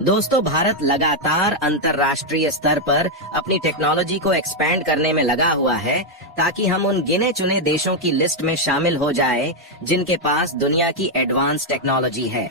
दोस्तों, भारत लगातार अंतर्राष्ट्रीय स्तर पर अपनी टेक्नोलॉजी को एक्सपैंड करने में लगा हुआ है ताकि हम उन गिने चुने देशों की लिस्ट में शामिल हो जाए जिनके पास दुनिया की एडवांस टेक्नोलॉजी है।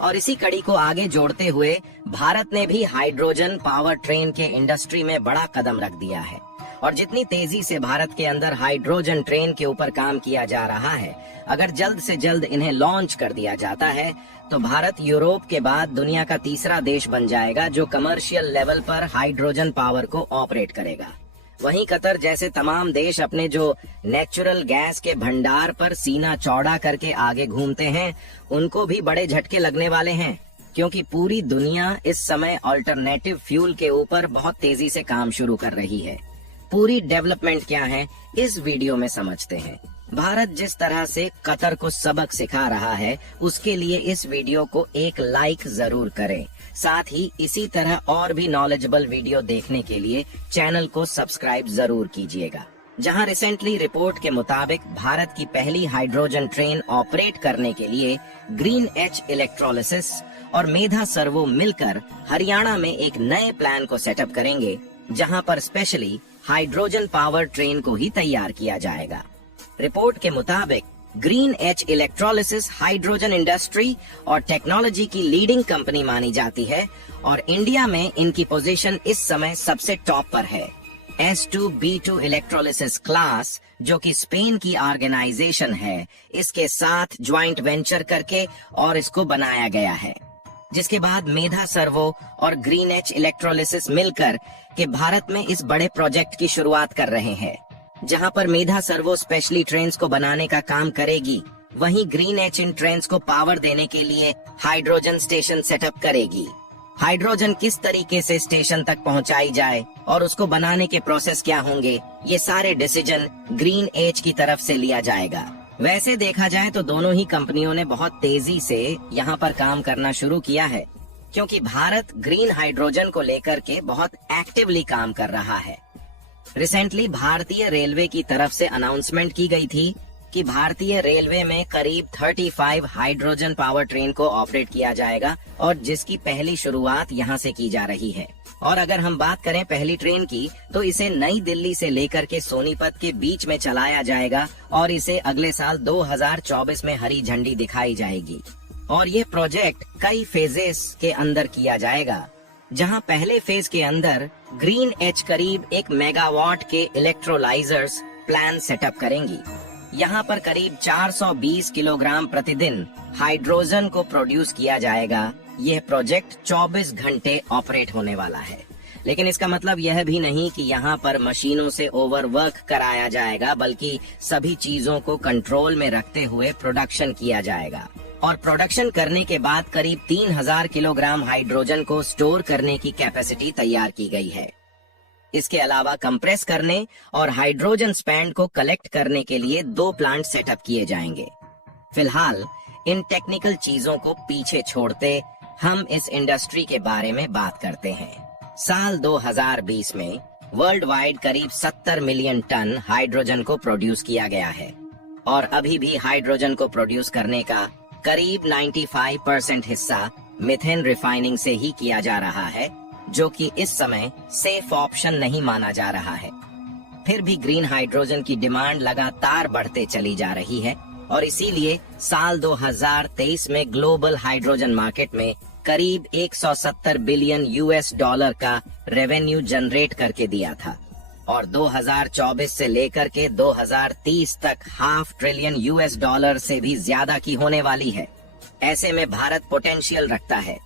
और इसी कड़ी को आगे जोड़ते हुए भारत ने भी हाइड्रोजन पावर ट्रेन के इंडस्ट्री में बड़ा कदम रख दिया है। और जितनी तेजी से भारत के अंदर हाइड्रोजन ट्रेन के ऊपर काम किया जा रहा है, अगर जल्द से जल्द इन्हें लॉन्च कर दिया जाता है तो भारत यूरोप के बाद दुनिया का तीसरा देश बन जाएगा जो कमर्शियल लेवल पर हाइड्रोजन पावर को ऑपरेट करेगा। वहीं कतर जैसे तमाम देश अपने जो नेचुरल गैस के भंडार पर सीना चौड़ा करके आगे घूमते हैं, उनको भी बड़े झटके लगने वाले हैं, क्योंकि पूरी दुनिया इस समय अल्टरनेटिव फ्यूल के ऊपर बहुत तेजी से काम शुरू कर रही है। पूरी डेवलपमेंट क्या है, इस वीडियो में समझते हैं। भारत जिस तरह से कतर को सबक सिखा रहा है, उसके लिए इस वीडियो को एक लाइक जरूर करें। साथ ही इसी तरह और भी नॉलेजेबल वीडियो देखने के लिए चैनल को सब्सक्राइब जरूर कीजिएगा। जहां रिसेंटली रिपोर्ट के मुताबिक भारत की पहली हाइड्रोजन ट्रेन ऑपरेट करने के लिए ग्रीन एच इलेक्ट्रोलिसिस और मेधा सर्वो मिलकर हरियाणा में एक नए प्लान को सेटअप करेंगे, जहां पर स्पेशली हाइड्रोजन पावर ट्रेन को ही तैयार किया जाएगा। रिपोर्ट के मुताबिक green H electrolysis hydrogen industry और टेक्नोलॉजी की लीडिंग कंपनी मानी जाती है और इंडिया में इनकी पोजीशन इस समय सबसे टॉप पर है। S2B2 इलेक्ट्रोलिसिस क्लास, जो कि स्पेन की ऑर्गेनाइजेशन है, इसके साथ ज्वाइंट वेंचर करके और इसको बनाया गया है। जिसके बाद मेधा सर्वो और ग्रीन एच इलेक्ट्रोलिसिस मिलकर के भारत में इस बड़े प्रोजेक्ट की शुरुआत कर रहे हैं, जहां पर मेधा सर्वो स्पेशली ट्रेन्स को बनाने का काम करेगी, वहीं ग्रीन एच इन ट्रेन्स को पावर देने के लिए हाइड्रोजन स्टेशन सेटअप करेगी। हाइड्रोजन किस तरीके से स्टेशन तक पहुंचाई जाए और उसको बनाने के प्रोसेस क्या होंगे, ये सारे डिसीजन ग्रीन एच की तरफ से लिया जाएगा। वैसे देखा जाए तो दोनों ही कंपनियों ने बहुत तेजी से यहाँ पर काम करना शुरू किया है, क्योंकि भारत ग्रीन हाइड्रोजन को लेकर के बहुत एक्टिवली काम कर रहा है। रिसेंटली भारतीय रेलवे की तरफ से अनाउंसमेंट की गई थी कि भारतीय रेलवे में करीब 35 हाइड्रोजन पावर ट्रेन को ऑपरेट किया जाएगा और जिसकी पहली शुरुआत यहाँ से की जा रही है। और अगर हम बात करें पहली ट्रेन की, तो इसे नई दिल्ली से लेकर के सोनीपत के बीच में चलाया जाएगा और इसे अगले साल 2024 में हरी झंडी दिखाई जाएगी। और ये प्रोजेक्ट कई फेजेस के अंदर किया जाएगा, जहां पहले फेज के अंदर ग्रीन एच करीब 1 मेगावाट के इलेक्ट्रोलाइजर्स प्लान सेटअप करेंगी। यहाँ पर करीब 420 किलोग्राम प्रतिदिन हाइड्रोजन को प्रोड्यूस किया जाएगा। यह प्रोजेक्ट 24 घंटे ऑपरेट होने वाला है, लेकिन इसका मतलब यह भी नहीं कि यहाँ पर मशीनों से ओवरवर्क कराया जाएगा, बल्कि सभी चीजों को कंट्रोल में रखते हुए प्रोडक्शन किया जाएगा। और प्रोडक्शन करने के बाद करीब 3000 किलोग्राम हाइड्रोजन को स्टोर करने की कैपेसिटी तैयार की गई है। इसके अलावा कंप्रेस करने और हाइड्रोजन स्पैंड को कलेक्ट करने के लिए 2 प्लांट सेटअप किए जाएंगे। फिलहाल इन टेक्निकल चीजों को पीछे छोड़ते हम इस इंडस्ट्री के बारे में बात करते हैं। साल 2020 में वर्ल्ड वाइड करीब 70 मिलियन टन हाइड्रोजन को प्रोड्यूस किया गया है और अभी भी हाइड्रोजन को प्रोड्यूस करने का करीब 95% हिस्सा मीथेन रिफाइनिंग से ही किया जा रहा है, जो कि इस समय सेफ ऑप्शन नहीं माना जा रहा है। फिर भी ग्रीन हाइड्रोजन की डिमांड लगातार बढ़ते चली जा रही है और इसीलिए साल 2023 में ग्लोबल हाइड्रोजन मार्केट में करीब 170 बिलियन US डॉलर का रेवेन्यू जनरेट करके दिया था और 2024 से लेकर के 2030 तक ½ ट्रिलियन US डॉलर से भी ज्यादा की होने वाली है। ऐसे में भारत पोटेंशियल रखता है,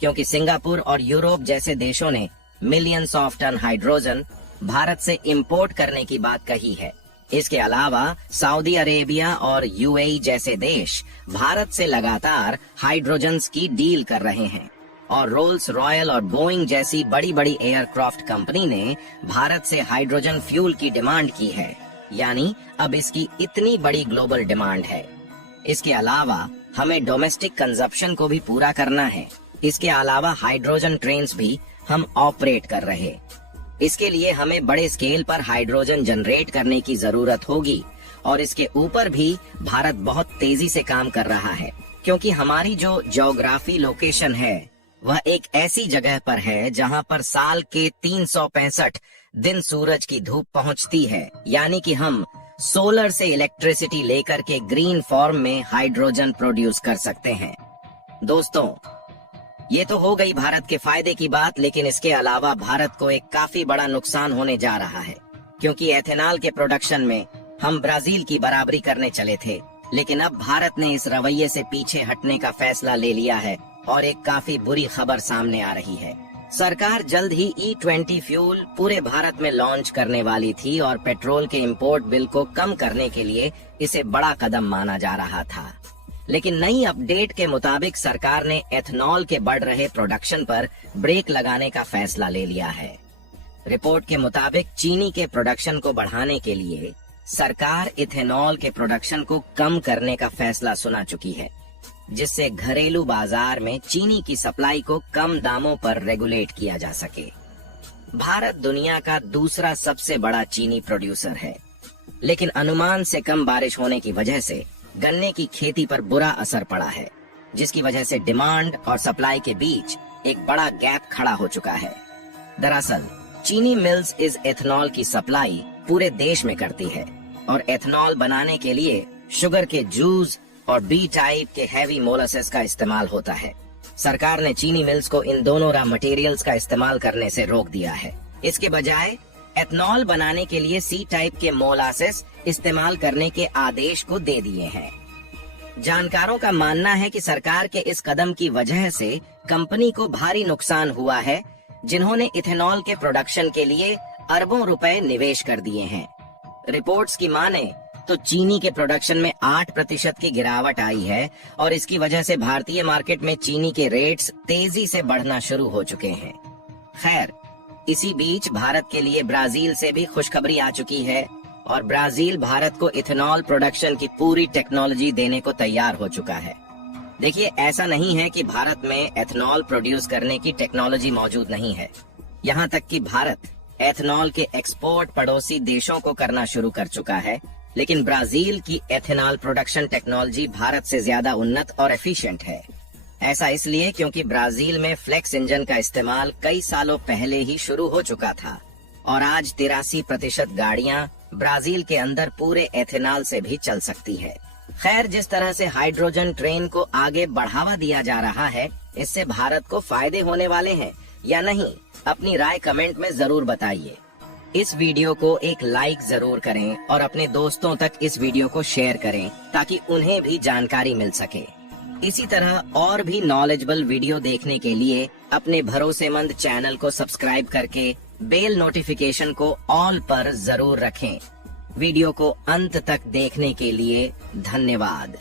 क्योंकि सिंगापुर और यूरोप जैसे देशों ने millions of ton hydrogen Bharat से इंपोर्ट करने की बात कही है। इसके अलावा सऊदी अरेबिया और UAE जैसे देश भारत से लगातार हाइड्रोजन की डील कर रहे हैं और रोल्स रॉयल और बोइंग जैसी बड़ी बड़ी एयरक्राफ्ट कंपनी ने भारत से हाइड्रोजन फ्यूल की डिमांड की है। यानी अब इसकी इतनी बड़ी ग्लोबल डिमांड है। इसके अलावा हमें डोमेस्टिक कंजप्शन को भी पूरा करना है। इसके अलावा हाइड्रोजन ट्रेन्स भी हम ऑपरेट कर रहे। इसके लिए हमें बड़े स्केल पर हाइड्रोजन जनरेट करने की जरूरत होगी और इसके ऊपर भी भारत बहुत तेजी से काम कर रहा है, क्योंकि हमारी जो ज्योग्राफी लोकेशन है वह एक ऐसी जगह पर है जहां पर साल के 365 दिन सूरज की धूप पहुंचती है, यानी कि हम सोलर से इलेक्ट्रिसिटी लेकर के ग्रीन फॉर्म में हाइड्रोजन प्रोड्यूस कर सकते हैं। दोस्तों, ये तो हो गई भारत के फायदे की बात, लेकिन इसके अलावा भारत को एक काफी बड़ा नुकसान होने जा रहा है, क्योंकि एथेनॉल के प्रोडक्शन में हम ब्राजील की बराबरी करने चले थे, लेकिन अब भारत ने इस रवैये से पीछे हटने का फैसला ले लिया है और एक काफी बुरी खबर सामने आ रही है। सरकार जल्द ही E20 फ्यूल पूरे भारत में लॉन्च करने वाली थी और पेट्रोल के इंपोर्ट बिल को कम करने के लिए इसे बड़ा कदम माना जा रहा था। लेकिन नई अपडेट के मुताबिक सरकार ने एथेनॉल के बढ़ रहे प्रोडक्शन पर ब्रेक लगाने का फैसला ले लिया है। रिपोर्ट के मुताबिक चीनी के प्रोडक्शन को बढ़ाने के लिए सरकार इथेनॉल के प्रोडक्शन को कम करने का फैसला सुना चुकी है, जिससे घरेलू बाजार में चीनी की सप्लाई को कम दामों पर रेगुलेट किया जा सके। भारत दुनिया का दूसरा सबसे बड़ा चीनी प्रोड्यूसर है, लेकिन अनुमान से कम बारिश होने की वजह से गन्ने की खेती पर बुरा असर पड़ा है, जिसकी वजह से डिमांड और सप्लाई के बीच एक बड़ा गैप खड़ा हो चुका है। दरअसल चीनी मिल्स इस एथेनॉल की सप्लाई पूरे देश में करती है और एथेनॉल बनाने के लिए शुगर के जूस और बी टाइप के हैवी मोलासेस का इस्तेमाल होता है। सरकार ने चीनी मिल्स को इन दोनों रॉ मटेरियल्स का इस्तेमाल करने से रोक दिया है। इसके बजाय एथेनॉल बनाने के लिए सी टाइप के मोलासेस इस्तेमाल करने के आदेश को दे दिए हैं। जानकारों का मानना है कि सरकार के इस कदम की वजह से कंपनी को भारी नुकसान हुआ है, जिन्होंने इथेनॉल के प्रोडक्शन के लिए अरबों रुपए निवेश कर दिए हैं। रिपोर्ट्स की माने तो चीनी के प्रोडक्शन में 8% की गिरावट आई है और इसकी वजह से भारतीय मार्केट में चीनी के रेट्स तेजी से बढ़ना शुरू हो चुके हैं। खैर, इसी बीच भारत के लिए ब्राजील से भी खुशखबरी आ चुकी है और ब्राजील भारत को इथेनॉल प्रोडक्शन की पूरी टेक्नोलॉजी देने को तैयार हो चुका है। देखिए, ऐसा नहीं है कि भारत में एथेनॉल प्रोड्यूस करने की टेक्नोलॉजी मौजूद नहीं है। यहाँ तक कि भारत एथेनॉल के एक्सपोर्ट पड़ोसी देशों को करना शुरू कर चुका है, लेकिन ब्राजील की एथेनॉल प्रोडक्शन टेक्नोलॉजी भारत से ज्यादा उन्नत और एफिशिएंट है। ऐसा इसलिए क्योंकि ब्राजील में फ्लेक्स इंजन का इस्तेमाल कई सालों पहले ही शुरू हो चुका था और आज 83% गाड़ियां ब्राजील के अंदर पूरे एथेनॉल से भी चल सकती है। खैर, जिस तरह से हाइड्रोजन ट्रेन को आगे बढ़ावा दिया जा रहा है, इससे भारत को फायदे होने वाले हैं या नहीं, अपनी राय कमेंट में जरूर बताइए। इस वीडियो को एक लाइक जरूर करें और अपने दोस्तों तक इस वीडियो को शेयर करें ताकि उन्हें भी जानकारी मिल सके। इसी तरह और भी नॉलेजेबल वीडियो देखने के लिए अपने भरोसेमंद चैनल को सब्सक्राइब करके बेल नोटिफिकेशन को ऑल पर जरूर रखें। वीडियो को अंत तक देखने के लिए धन्यवाद।